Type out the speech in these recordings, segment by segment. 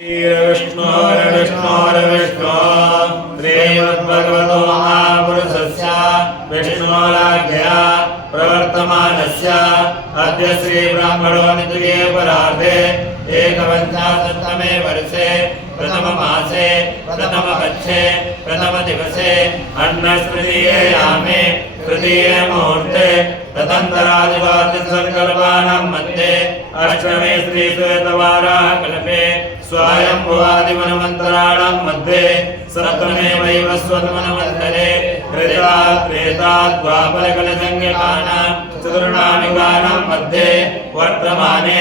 विष्णु श्रीमद्भगवतो महापुरुषस्य विष्णोराज्ञया प्रवर्तमानस्य अद्य श्री ब्राह्मणोऽनुद्वितीये परार्धे एकपञ्चाशत्तमे वर्षे प्रथममासे प्रथमपक्षे प्रथमदिवसे अन्नस्मृतीये तृतीये मुहूर्ते तदन्तरादिवाद्यसङ्कल्पानां मध्ये अष्टमे श्रीश्वेतवाराह कल्पे स्वायम्भुवादिमन्वन्तराणां मध्ये सप्तमे वैवस्वतमन्वन्तरे त्रेताद्वापरकलसंज्ञकानां चतुर्णामिकानां मध्ये वर्तमाने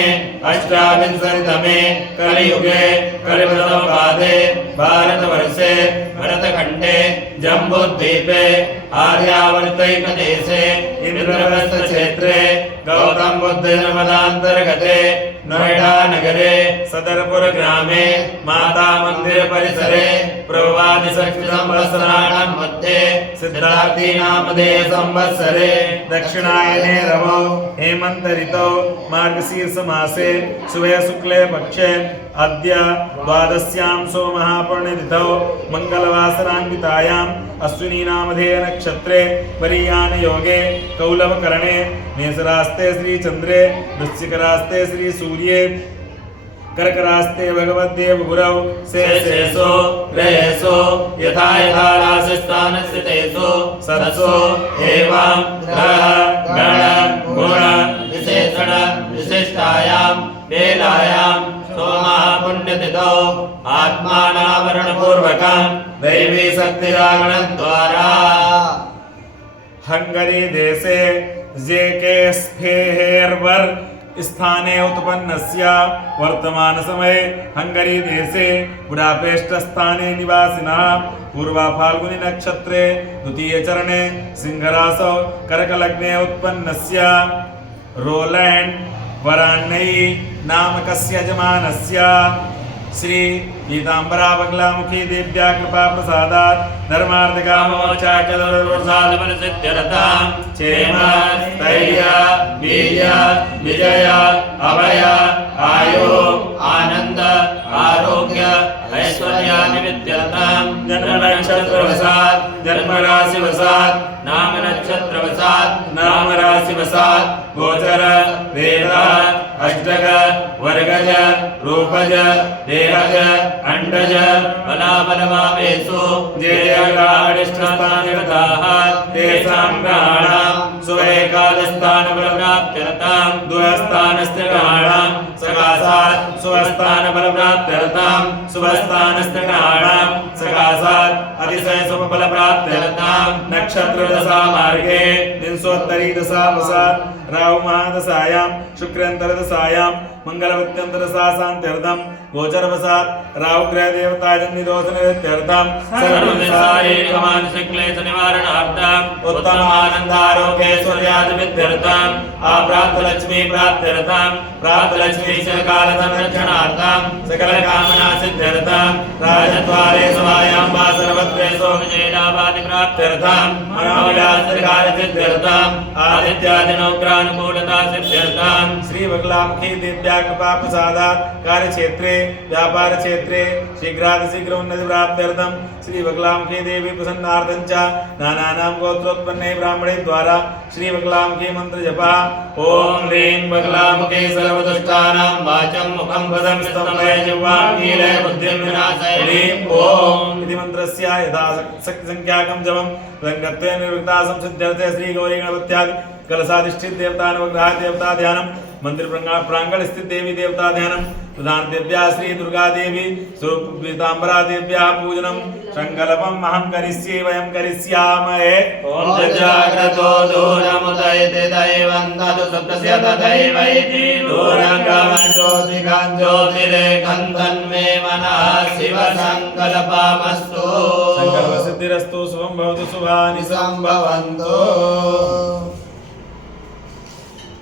अष्टाविंशतितमे कलियुगे कलिप्रथमपादे भारतवर्षे भरतखण्डे जम्बूद्वीपे आर्यावर्तैकदेशे इंद्रप्रस्थक्षेत्रे गौतम बुद्ध नर्मदान्तर्गते नोएडा नगरे सदरपुर ग्रामे माता मंदिर परिसरे प्रभवादि संवत्सराणां मध्ये सिद्धार्थी नामधेय संवत्सरे दक्षिणायने रवौ हेमंत ऋतौ मार्गशीर्ष मासे शुभे शुक्ले पक्षे अद्य द्वादश्यां सोमहापुण्यतिथौ मंगलवासरान्वितायाम् अश्विनी नामधेय नक्षत्रे वरीयान योगे कौलवकरणे मेषरास्ते श्री चंद्रे वृश्चिकरास्ते श्री सूर्ये कर्करास्ते भगवद्देव गुरौ शेषेषु ग्रहेषु यथा यथा राशिस्थानस्थितेषु सत्सु एवं ग्रह गण गुण विशेषण विशिष्टायां वेलायां सोमहापुण्यतिथौ आत्मानावरणपूर्वकं दैवी शक्तिरागणद्वारा हंगरी देशे जेके स्फेहेर्वर स्थाने उत्पन्नस्य वर्तमान समये हंगरी देशे बुडापेस्ट स्थाने निवासिनः पूर्वा फाल्गुनी नक्षत्रे द्वितीय चरणे सिंहरासौ कर्कलग्ने उत्पन्नस्य रोलैंड वरान्नई नामकस्य यजमानस्य श्री पीतांबरा बगलामुखी देव्या कृपा प्रसादात् धर्मार्थकामोक्षाचतुर्वर्षादिफलसिद्ध्यर्थं क्षेम स्थैर्य वीर्य विजय अभय आयु आनंद आरोग्य ऐश्वर्यादिविद्यर्थं जन्म नक्षत्रवशात् जन्म राशिवशात् नाम नक्षत्रवशात् नाम राशिवशात् गोचर वेद अष्टक वर्गज रूपज देहज अंडज बलाबलभावेषु जेयगाढिष्ठस्थानगताः तेषां ग्रहाणां स्वेकादस्थानबलप्राप्त्यर्थं द्वयस्थानस्थितग्रहाणां सकाशात् स्वस्थानबलप्राप्त्यर्थं स्वस्थानस्थितग्रहाणां सकाशात् अतिशयशुभफलप्राप्त्यर्थं नक्षत्रदशामार्गे विंशोत्तरीदशावशात् राहु महादशायां शुक्रान्तरदशायां मंगलवत्यन्तरदशा शान्त्यर्थं गोचरवशात् राहु ग्रह देवताजन्यदोषनिवृत्त्यर्थं सर्वमानसिकक्लेशनिवारणार्थं उत्तमानन्दारोग्यैश्वर्यादिविद्यर्थं अप्राप्तलक्ष्मी प्राप्त्यर्थं प्राप्तलक्ष्मी चिरकालसंरक्षणार्थं सकलकामनासिद्ध्यर्थं राजद्वारे सभायां वा सर्वत्रेषु विजयलाभादिप्राप्त्यर्थं मनोविलासकालसिद्ध्यर्थं आदित्यादिनौग्रानुकूलता सिद्ध्यर्थं श्री बगलामुखी देव्या कृपा प्रसादात् कार्यक्षेत्रे व्यापार क्षेत्रे शीघ्रातिशीघ्र उन्नति प्राप्त्यर्थं श्री बगलामुखी देवी प्रसन्नार्थं च नानानां गोत्रोत्पन्ने ब्राह्मणे द्वारा श्री बगलामुखी मंत्र जपः ओम ह्रीं बगलामुखी सर्वदुष्टानां वाचं मुखं पदं स्तम्भे जिह्वां कीले बुद्धिं विनाशय ह्रीं ओम इति मंत्रस्य यथा संख्याकं जपं रङ्गत्वेन निर्वृत्ता संसिद्ध्यर्थे श्री गौरी गणपत्यादि कलशाधिष्ठित देवता नवग्रह देवता ध्यानम मंदिर प्रांगण स्थित देवी देवता ध्यानम प्रधान देव्या श्री दुर्गा देवी स्वरूप पीतांबरा देव्या पूजनम संकल्पम अहं करिष्ये वयं करिष्यामहे ओम जजाग्रतो दूरमुदयते दैवं तदु सप्तस्य तदैवैति दूरंगम ज्योतिकां ज्योतिरेकं तन्मे मनः शिव संकल्पमस्तु संकल्प सिद्धिरस्तु शुभं भवतु शुभानि संभवन्तु।